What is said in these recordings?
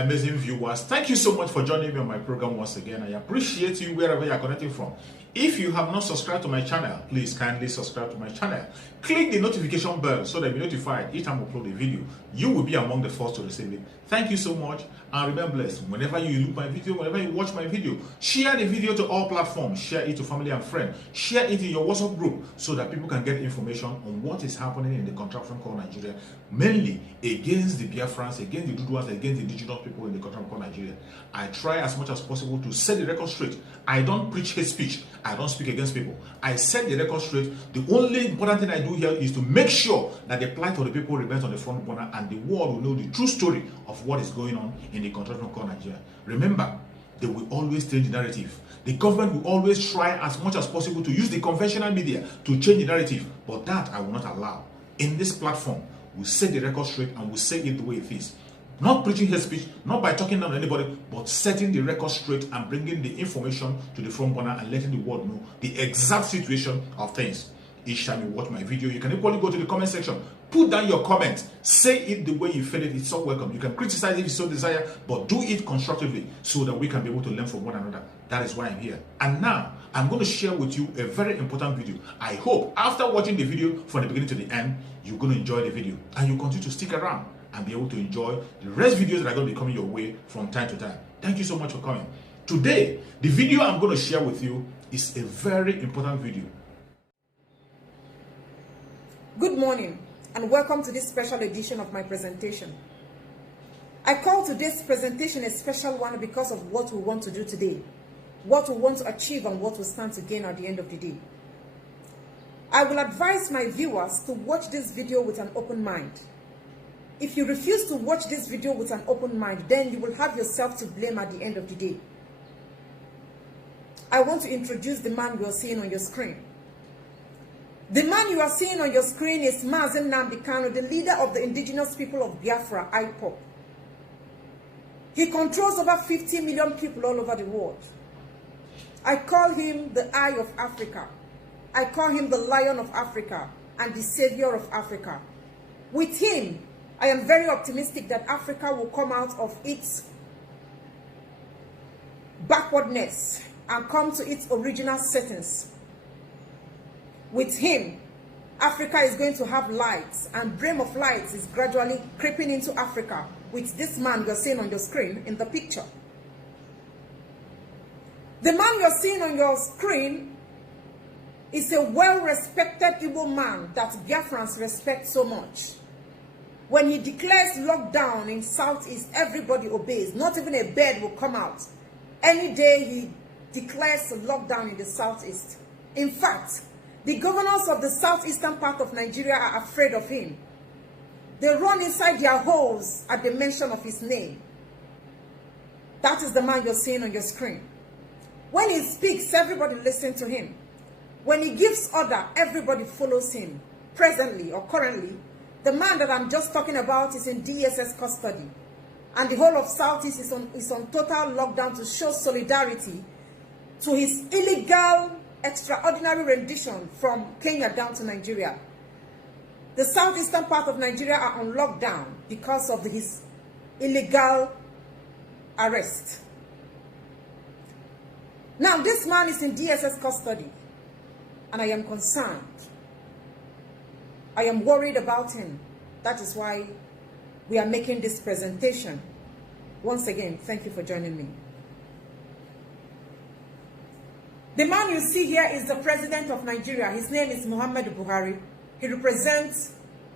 amazing viewers. Thank you so much for joining me on my program once again. I appreciate you wherever you are connecting from. If you have not subscribed to my channel, please kindly subscribe to my channel. Click the notification bell so that you'll be notified each time I upload a video. You will be among the first to receive it. Thank you so much and remember blessed. Whenever you look my video, whenever you watch my video, share the video to all platforms. Share it to family and friends. Share it in your WhatsApp group so that people can get information on what is happening in the contraption called Nigeria, mainly against the Biafrans, against the Duduas, against the indigenous people in the contraption called Nigeria. I try as much as possible to set the record straight. I don't preach hate speech. I don't speak against people. I set the record straight. The only important thing I do here is to make sure that the plight of the people remains on the front burner and the world will know the true story of what is going on in the contraption called Nigeria. Remember, they will always change the narrative. The government will always try as much as possible to use the conventional media to change the narrative, but that I will not allow. In this platform, we'll set the record straight and we'll say it the way it is. Not preaching hate speech, not by talking down to anybody, but setting the record straight and bringing the information to the front burner and letting the world know the exact situation of things. Each time you watch my video, you can equally go to the comment section, put down your comment, say it the way you feel it. It's so welcome. You can criticize if you so desire, but do it constructively so that we can be able to learn from one another. That is why I'm here. And now, I'm going to share with you a very important video. I hope after watching the video from the beginning to the end, you're going to enjoy the video and you continue to stick around and be able to enjoy the rest videos that are going to be coming your way from time to time. Thank you so much for coming. Today, the video I'm going to share with you is a very important video. Good morning and welcome to this special edition of my presentation. I call today's presentation a special one because of what we want to do today, what we want to achieve and what we stand to gain at the end of the day. I will advise my viewers to watch this video with an open mind. If you refuse to watch this video with an open mind, then you will have yourself to blame at the end of the day. I want to introduce the man you are seeing on your screen. The man you are seeing on your screen is Mazi Nnamdi Kanu, the leader of the indigenous people of Biafra, IPOB. He controls over 50 million people all over the world. I call him the Eye of Africa. I call him the Lion of Africa and the Savior of Africa. With him, I am very optimistic that Africa will come out of its backwardness and come to its original settings. With him, Africa is going to have lights, and Brim of Lights is gradually creeping into Africa with this man you're seeing on your screen in the picture. The man you're seeing on your screen is a well-respected Igbo man that Biafrans respect so much. When he declares lockdown in Southeast, everybody obeys. Not even a bird will come out. Any day he declares a lockdown in the Southeast. In fact, the governors of the southeastern part of Nigeria are afraid of him. They run inside their holes at the mention of his name. That is the man you're seeing on your screen. When he speaks, everybody listens to him. When he gives order, everybody follows him. Presently or currently, the man that I'm just talking about is in DSS custody. And the whole of Southeast is on total lockdown to show solidarity to his illegal, extraordinary rendition from Kenya down to Nigeria. The southeastern part of Nigeria are on lockdown because of his illegal arrest. Now, this man is in DSS custody, and I am concerned. I am worried about him. That is why we are making this presentation. Once again, thank you for joining me. The man you see here is the president of Nigeria. His name is Buhari. He represents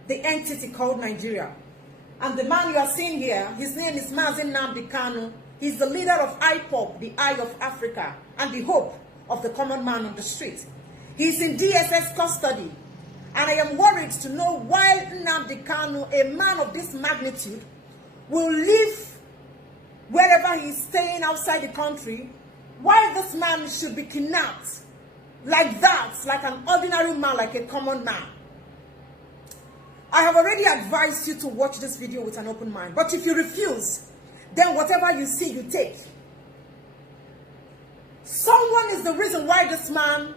the entity called Nigeria. And the man you are seeing here, his name is Mazi Nnamdi Kanu. He's the leader of IPOB, the Eye of Africa, and the hope of the common man on the street. He's in DSS custody. And I am worried to know why Nnamdi Kanu, a man of this magnitude, will live wherever he's staying outside the country, why this man should be kidnapped like that, like an ordinary man, like a common man. I have already advised you to watch this video with an open mind. But if you refuse, then whatever you see, you take. Someone is the reason why this man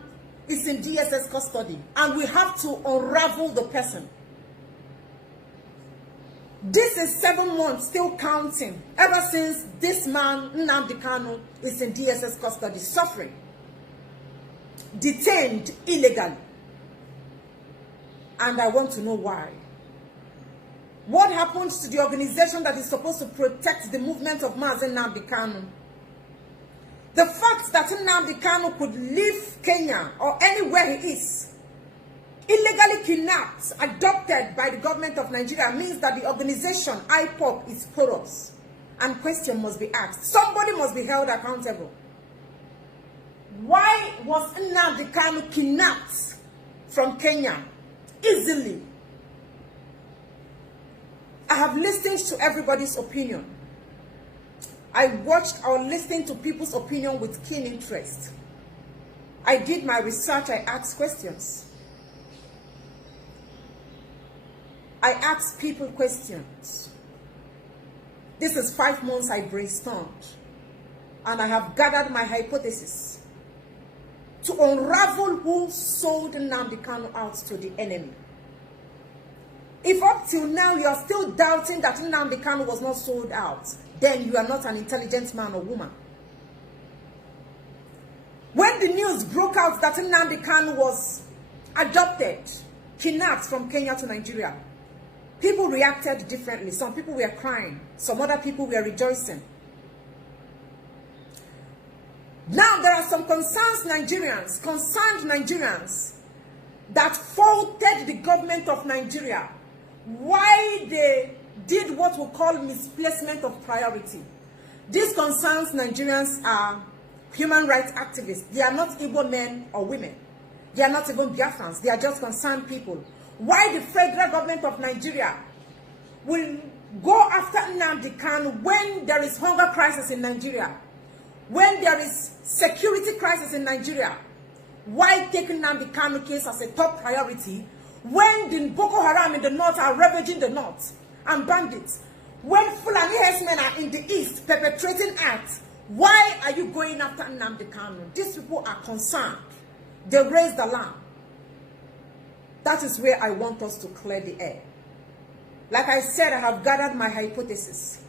is in DSS custody, and we have to unravel the person. This is 7 months, still counting, ever since this man, Nnamdi Kanu, is in DSS custody, suffering, detained illegally. And I want to know why. What happens to the organization that is supposed to protect the movement of Mazi Nnamdi Kanu? The fact that Nnamdi Kanu could leave Kenya or anywhere he is, illegally kidnapped, adopted by the government of Nigeria, means that the organization, IPOP, is porous. And question must be asked. Somebody must be held accountable. Why was Nnamdi Kanu kidnapped from Kenya easily? I have listened to everybody's opinion. I watched or listened to people's opinion with keen interest. I did my research, I asked questions. I asked people questions. This is 5 months I brainstormed. And I have gathered my hypothesis to unravel who sold Nnamdi Kanu out to the enemy. If up till now you are still doubting that Nnamdi Kanu was not sold out, then you are not an intelligent man or woman. When the news broke out that Nnamdi Kanu was adopted, kidnapped from Kenya to Nigeria, people reacted differently. Some people were crying. Some other people were rejoicing. Now there are some concerned Nigerians that faulted the government of Nigeria. Why they did what we call misplacement of priority. These concerns Nigerians are human rights activists. They are not Igbo men or women. They are not even Biafrans. They are just concerned people. Why the federal government of Nigeria will go after Nnamdi Kanu when there is hunger crisis in Nigeria, when there is security crisis in Nigeria? Why take Nnamdi Kanu case as a top priority when the Boko Haram in the north are ravaging the north and bandits? When Fulani herdsmen are in the east perpetrating acts, why are you going after Nnamdi Kanu? These people are concerned. They raise the alarm. That is where I want us to clear the air. Like I said, I have gathered my hypothesis.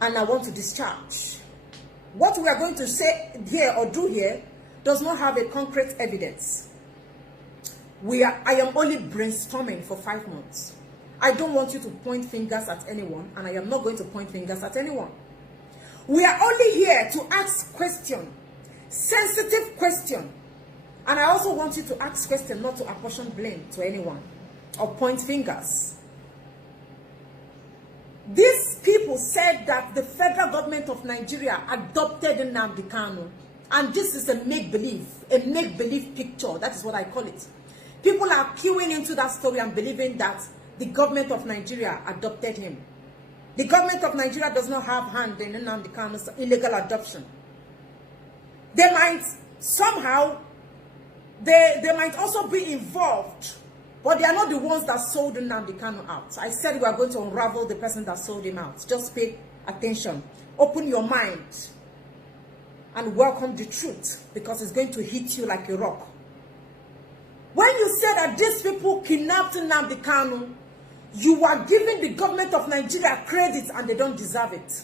And I want to discharge. What we are going to say here or do here does not have a concrete evidence. I am only brainstorming for 5 months. I don't want you to point fingers at anyone, and I am not going to point fingers at anyone. We are only here to ask questions, sensitive questions. And I also want you to ask questions, not to apportion blame to anyone or point fingers. These people said that the federal government of Nigeria adopted Nnamdi Kanu. And this is a make-believe picture. That is what I call it. People are queuing into that story and believing that the government of Nigeria adopted him. The government of Nigeria does not have hand in Nnamdi Kanu's illegal adoption. They might somehow, they might also be involved, but they are not the ones that sold Nnamdi Kanu out. I said we are going to unravel the person that sold him out. Just pay attention. Open your mind and welcome the truth, because it's going to hit you like a rock. When you say that these people kidnapped Nnamdi Kanu, you are giving the government of Nigeria credit and they don't deserve it.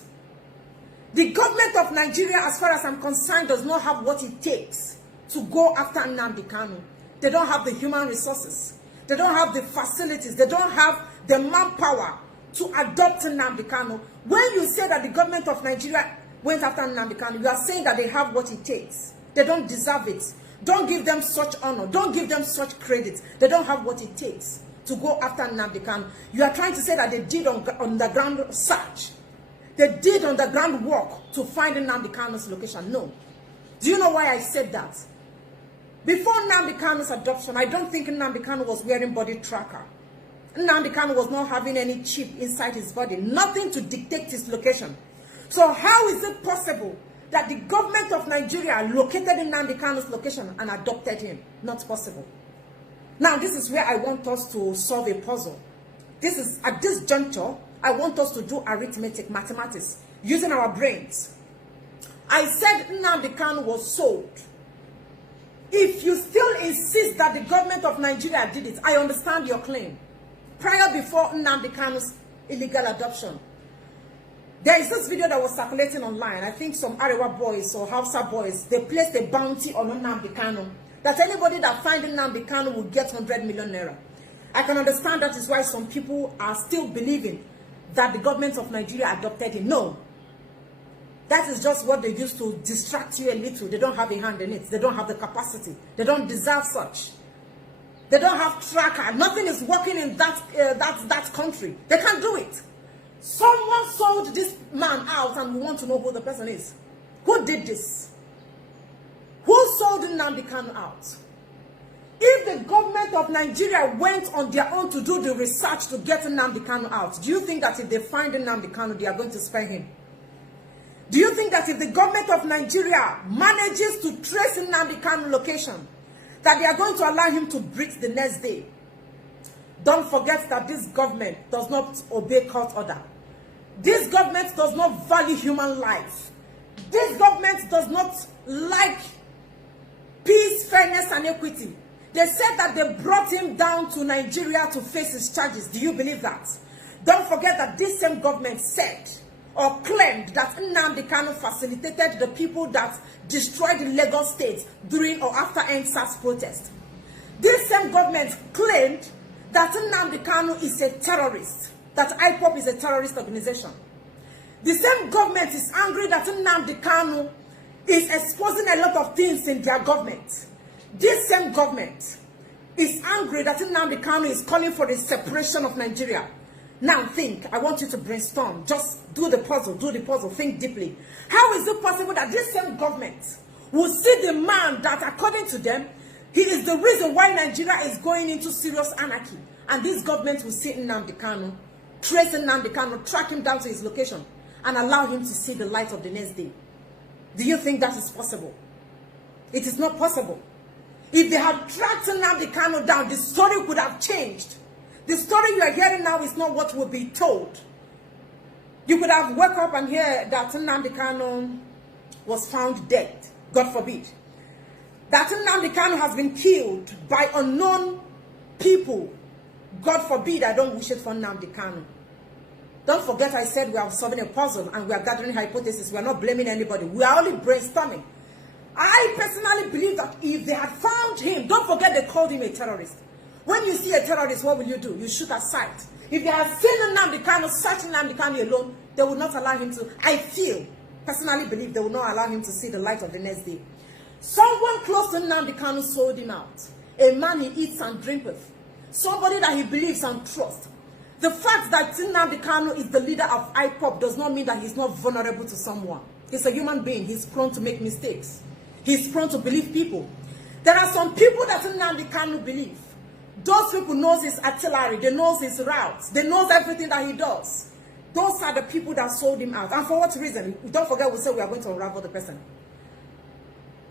The government of Nigeria, as far as I'm concerned, does not have what it takes to go after Nnamdi Kanu. They don't have the human resources. They don't have the facilities. They don't have the manpower to adopt Nnamdi Kanu. When you say that the government of Nigeria went after Nnamdi Kanu, you are saying that they have what it takes. They don't deserve it. Don't give them such honor. Don't give them such credit. They don't have what it takes to go after Nnamdi Kanu. You are trying to say that they did underground search. They did underground work to find Nnamdi Kanu's location. No. Do you know why I said that? Before Nnamdi Kanu's adoption, I don't think Nnamdi Kanu was wearing body tracker. Nnamdi Kanu was not having any chip inside his body. Nothing to dictate his location. So how is it possible that the government of Nigeria located Nnamdi Kanu's location and adopted him? Not possible. Now, this is where I want us to solve a puzzle. At this juncture, I want us to do arithmetic, mathematics, using our brains. I said Nnamdi Kanu was sold. If you still insist that the government of Nigeria did it, I understand your claim. before Nnamdi Kanu's illegal adoption. There is this video that was circulating online. I think some Arewa boys or Hausa boys, they placed a bounty on Nnamdi Kanu, that anybody that finds Nnamdi Kanu will get 100 million naira. I can understand that is why some people are still believing that the government of Nigeria adopted him. No. That is just what they used to distract you a little. They don't have a hand in it. They don't have the capacity. They don't deserve such. They don't have tracker. Nothing is working in that country. They can't do it. Someone sold this man out, and we want to know who the person is. Who did this? Who sold Nnamdi Kanu out? If the government of Nigeria went on their own to do the research to get Nnamdi Kanu out, do you think that if they find Nnamdi Kanu, they are going to spare him? Do you think that if the government of Nigeria manages to trace Nnamdi Kanu location, that they are going to allow him to breathe the next day? Don't forget that this government does not obey court order. This government does not value human life. This government does not like peace, fairness, and equity. They said that they brought him down to Nigeria to face his charges. Do you believe that? Don't forget that this same government said or claimed that Nnamdi Kanu facilitated the people that destroyed the Lagos state during or after NSAS protest. This same government claimed that Nnamdi Kanu is a terrorist, that IPOP is a terrorist organization. The same government is angry that Nnamdi Kanu is exposing a lot of things in their government. This same government is angry that Nnamdi Kanu is calling for the separation of Nigeria. Now think, I want you to brainstorm. Just do the puzzle, think deeply. How is it possible that this same government will see the man that, according to them, he is the reason why Nigeria is going into serious anarchy? And this government will see Nnamdi Kanu, trace Nnamdi Kanu, track him down to his location, and allow him to see the light of the next day. Do you think that is possible? It is not possible. If they had tracked Nnamdi Kanu down, the story could have changed. The story you are hearing now is not what will be told. You could have woke up and hear that Nnamdi Kanu was found dead. God forbid. That Nnamdi Kanu has been killed by unknown people. God forbid, I don't wish it for Nnamdi Kanu. Don't forget I said we are solving a puzzle and we are gathering hypotheses. We are not blaming anybody. We are only brainstorming. I personally believe that if they had found him, don't forget they called him a terrorist. When you see a terrorist, what will you do? You shoot at sight. If they had seen Nnamdi Kanu, such Nnamdi Kanu alone, they would not allow him to, personally believe they would not allow him to see the light of the next day. Someone close to Nnamdi Kanu sold him out. A man he eats and drinks with. Somebody that he believes and trusts. The fact that Nnamdi Kanu is the leader of IPOP does not mean that he's not vulnerable to someone. He's a human being. He's prone to make mistakes. He's prone to believe people. There are some people that Nnamdi Kanu believe. Those people knows his artillery. They knows his routes. They knows everything that he does. Those are the people that sold him out. And for what reason? Don't forget we said we are going to unravel the person.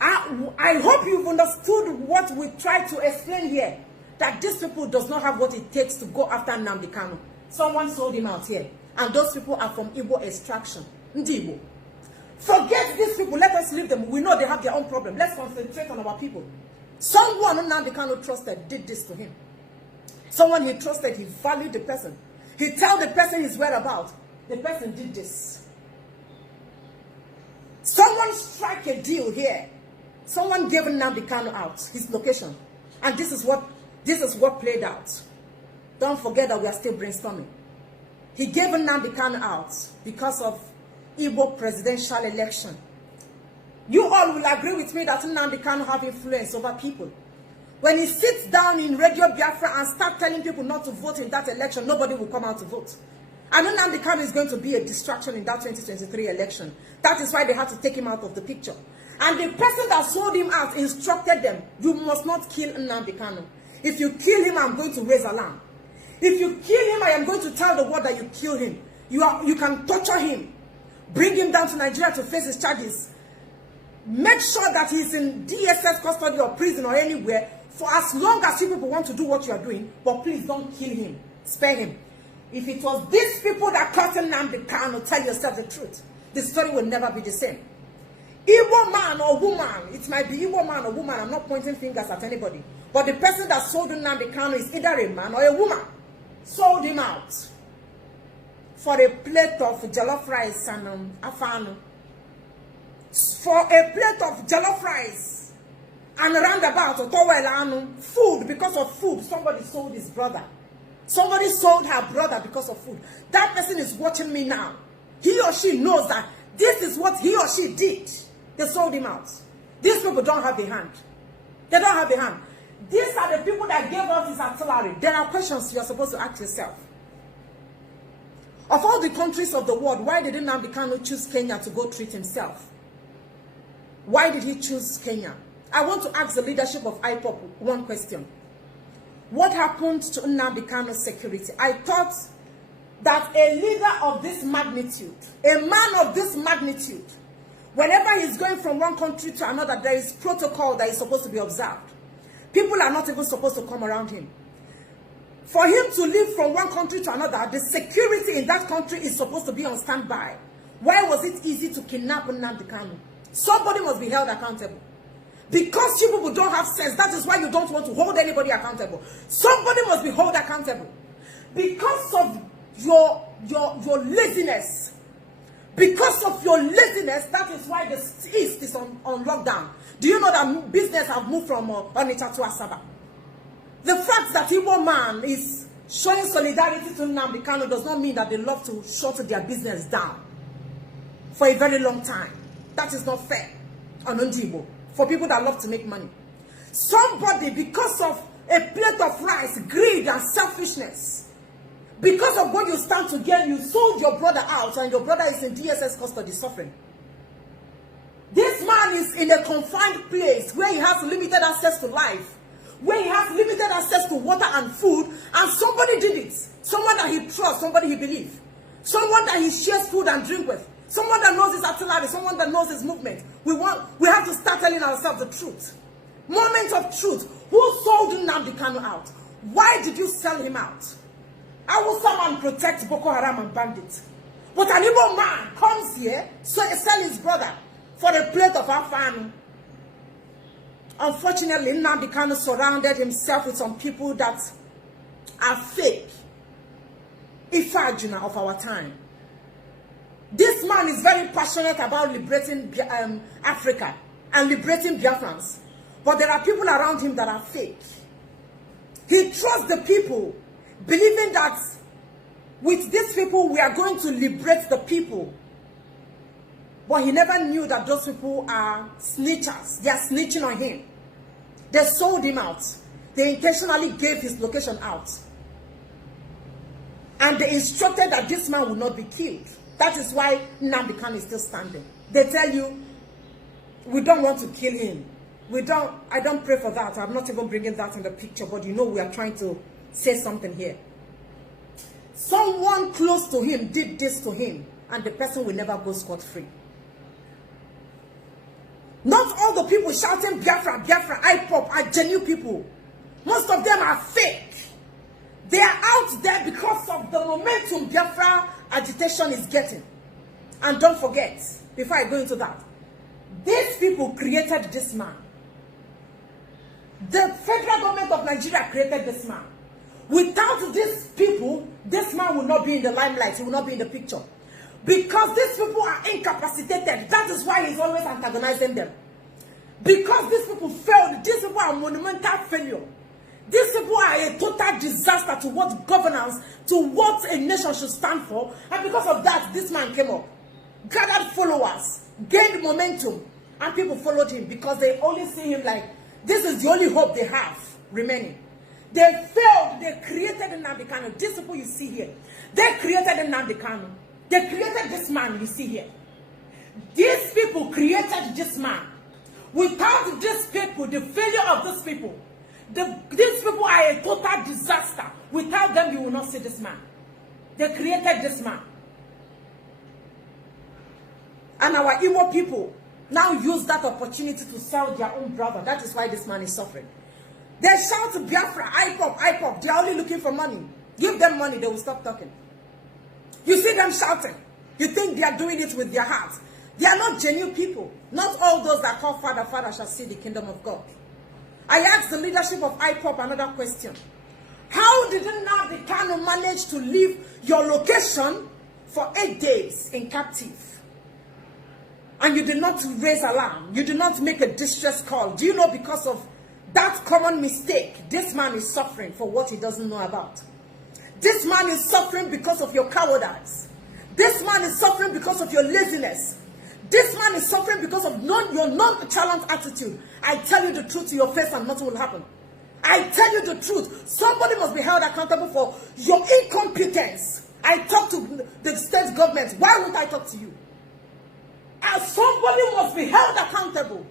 I hope you've understood what we tried to explain here. That these people does not have what it takes to go after Nnamdi Kanu. Someone sold him out here. And those people are from Igbo extraction. Ndi Igbo. Forget these people. Let us leave them. We know they have their own problem. Let's concentrate on our people. Someone Nnamdi Kanu trusted did this to him. Someone he trusted, he valued the person. He told the person his whereabouts. The person did this. Someone struck a deal here. Someone gave Nnamdi Kanu out, his location. And this is what played out. Don't forget that we are still brainstorming. He gave Nnamdi Kanu out because of Igbo presidential election. You all will agree with me that Nnamdi Kanu have influence over people. When he sits down in Radio Biafra and starts telling people not to vote in that election, nobody will come out to vote. And Nnamdi Kanu is going to be a distraction in that 2023 election. That is why they had to take him out of the picture. And the person that sold him out instructed them, you must not kill Nnamdi Kanu. If you kill him, I'm going to raise alarm. If you kill him, I am going to tell the world that you killed him. You can torture him. Bring him down to Nigeria to face his charges. Make sure that he's in DSS custody or prison or anywhere for as long as you people want to do what you are doing. But please don't kill him. Spare him. If it was these people that caught Nnamdi Kanu, tell yourself the truth. The story will never be the same. Igbo man or woman, it might be Igbo man or woman, I'm not pointing fingers at anybody. But the person that sold Nnamdi Kanu is either a man or a woman. sold him out for a plate of jollof rice and afano. For a plate of jollof rice and roundabout food. Because of food, somebody sold his brother. Somebody sold her brother because of food. That person is watching me now. He or she knows that this is what he or she did. They sold him out. These people don't have a hand. They don't have a hand. These are the people that gave us this artillery. There are questions you're supposed to ask yourself. Of all the countries of the world, why did Nnamdi Kanu choose Kenya to go treat himself? Why did he choose Kenya? I want to ask the leadership of IPOP one question. What happened to Nnamdi Kanu's security? I thought that a leader of this magnitude, a man of this magnitude, whenever he's going from one country to another, there is protocol that is supposed to be observed. People are not even supposed to come around him. For him to leave from one country to another, the security in that country is supposed to be on standby. Why was it easy to kidnap Nnamdi Kanu? Somebody must be held accountable. Because you people don't have sense, that is why you don't want to hold anybody accountable. Somebody must be held accountable. Because of your laziness. Because of your laziness, that is why the East is on lockdown. Do you know that business have moved from Onitsha to Asaba? The fact that Igbo man is showing solidarity to Nnamdi Kanu does not mean that they love to shut their business down for a very long time. That is not fair on Igbo. For people that love to make money. Somebody, because of a plate of rice, greed and selfishness, because of what you stand to gain, you sold your brother out and your brother is in DSS custody suffering. This man is in a confined place where he has limited access to life, where he has limited access to water and food, and somebody did it. Someone that he trusts, somebody he believes, someone that he shares food and drink with. Someone that knows his artillery, someone that knows his movement. We have to start telling ourselves the truth. Moment of truth. Who sold Nnamdi Kanu out? Why did you sell him out? How will someone protect Boko Haram and bandits? But an Igbo man comes here, sell his brother for a plate of afano. Unfortunately, Nnamdi Kanu surrounded himself with some people that are fake. Ifajuna of our time. This man is very passionate about liberating Africa and liberating Biafrans. But there are people around him that are fake. He trusts the people, believing that with these people we are going to liberate the people. But he never knew that those people are snitchers. They are snitching on him. They sold him out. They intentionally gave his location out. And they instructed that this man would not be killed. That is why Nnamdi Kanu is still standing. They tell you, we don't want to kill him. I don't pray for that. I'm not even bringing that in the picture, but you know we are trying to say something here. Someone close to him did this to him, and the person will never go scot-free. Not all the people shouting Biafra, Biafra, IPOP are genuine people. Most of them are fake. They are out there because of the momentum Biafra agitation is getting. And don't forget, before I go into that, these people created this man. The federal government of Nigeria created this man. Without these people, this man will not be in the limelight. He will not be in the picture. Because these people are incapacitated. That is why he's always antagonizing them. Because these people failed. These people are monumental failure. These people are a total disaster to what governance, to what a nation should stand for. And because of that, this man came up, gathered followers, gained momentum, and people followed him because they only see him like, this is the only hope they have remaining. They failed. They created Nnamdi Kanu. These people you see here, they created Nnamdi Kanu. They created this man you see here. These people created this man. Without these people, the failure of these people, these people are a total disaster. Without them, you will not see this man. They created this man. And our Igbo people now use that opportunity to sell their own brother. That is why this man is suffering. They shout to Biafra, IPOP, IPOP. They are only looking for money. Give them money, they will stop talking. You see them shouting. You think they are doing it with their hearts. They are not genuine people. Not all those that call Father, Father shall see the kingdom of God. I asked the leadership of IPOP another question. How did Nnamdi Kanu manage to leave your location for 8 days in captive? And you did not raise alarm. You did not make a distress call. Do you know, because of that common mistake, this man is suffering for what he doesn't know about. This man is suffering because of your cowardice. This man is suffering because of your laziness. This man is suffering because of your nonchalant attitude. I tell you the truth to your face and nothing will happen. I tell you the truth. Somebody must be held accountable for your incompetence. I talk to the state government. Why won't I talk to you? Somebody must be held accountable.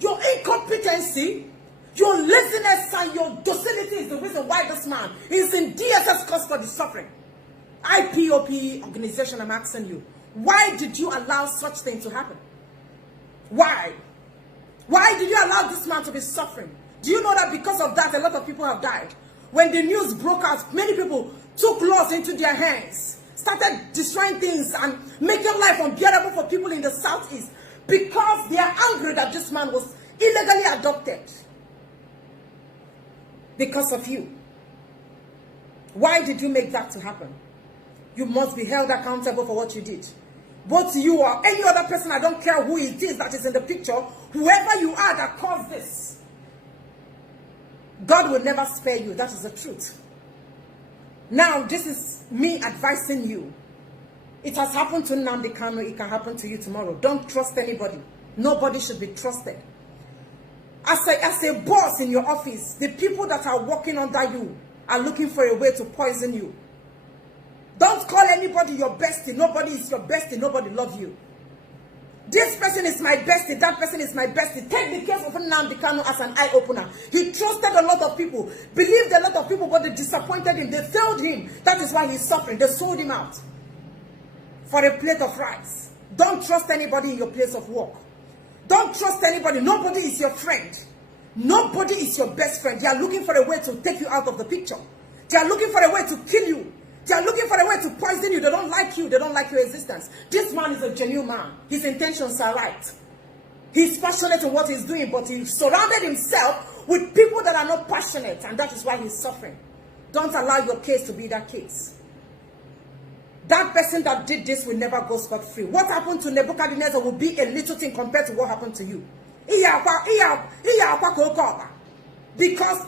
Your incompetency, your laziness, and your docility is the reason why this man is in DSS custody suffering. IPOP organization, I'm asking you, why did you allow such thing to happen? Why? Why did you allow this man to be suffering? Do you know that because of that, a lot of people have died? When the news broke out, many people took laws into their hands, started destroying things and making life unbearable for people in the southeast because they are angry that this man was illegally adopted. Because of you. Why did you make that to happen? You must be held accountable for what you did. Both you or any other person, I don't care who it is that is in the picture, whoever you are that caused this, God will never spare you. That is the truth. Now, this is me advising you. It has happened to Nnamdi Kanu. It can happen to you tomorrow. Don't trust anybody. Nobody should be trusted. As a boss in your office, the people that are working under you are looking for a way to poison you. Don't call anybody your bestie. Nobody is your bestie. Nobody loves you. This person is my bestie. That person is my bestie. Take the case of Nnamdi Kanu as an eye-opener. He trusted a lot of people, believed a lot of people, but they disappointed him. They failed him. That is why he's suffering. They sold him out for a plate of rice. Don't trust anybody in your place of work. Don't trust anybody. Nobody is your friend. Nobody is your best friend. They are looking for a way to take you out of the picture. They are looking for a way to kill you. They are looking for a way to poison you. They don't like you. They don't like your existence. This man is a genuine man. His intentions are right. He's passionate in what he's doing, but he surrounded himself with people that are not passionate, and that is why he's suffering. Don't allow your case to be that case. That person that did this will never go scot-free. What happened to Nebuchadnezzar will be a little thing compared to what happened to you. Because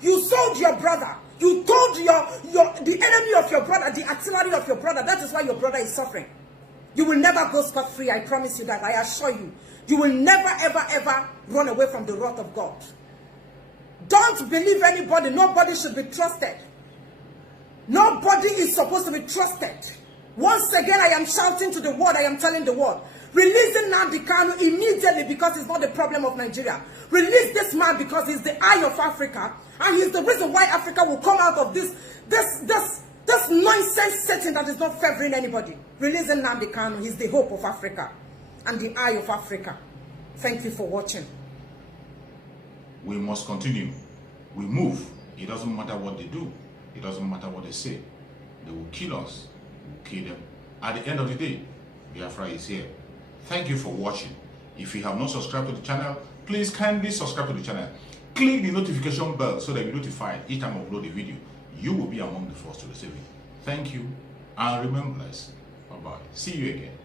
you sold your brother. You told the enemy of your brother, the artillery of your brother. That is why your brother is suffering. You will never go scot-free. I promise you that. I assure you. You will never, ever, ever run away from the wrath of God. Don't believe anybody. Nobody should be trusted. Nobody is supposed to be trusted. Once again, I am shouting to the world. I am telling the world. Releasing Nnamdi Kanu immediately, because it's not the problem of Nigeria. Release this man because he's the eye of Africa, and he's the reason why Africa will come out of this nonsense setting that is not favoring anybody. Releasing Nnamdi Kanu, he's the hope of Africa and the eye of Africa. Thank you for watching. We must continue. We move. It doesn't matter what they do. It doesn't matter what they say. They will kill us. We will kill them. At the end of the day, Biafran is here. Thank you for watching. If you have not subscribed to the channel, please kindly subscribe to the channel. Click the notification bell so that you're notified each time I upload a video. You will be among the first to receive it. Thank you, and remember blessed. Bye-bye. See you again.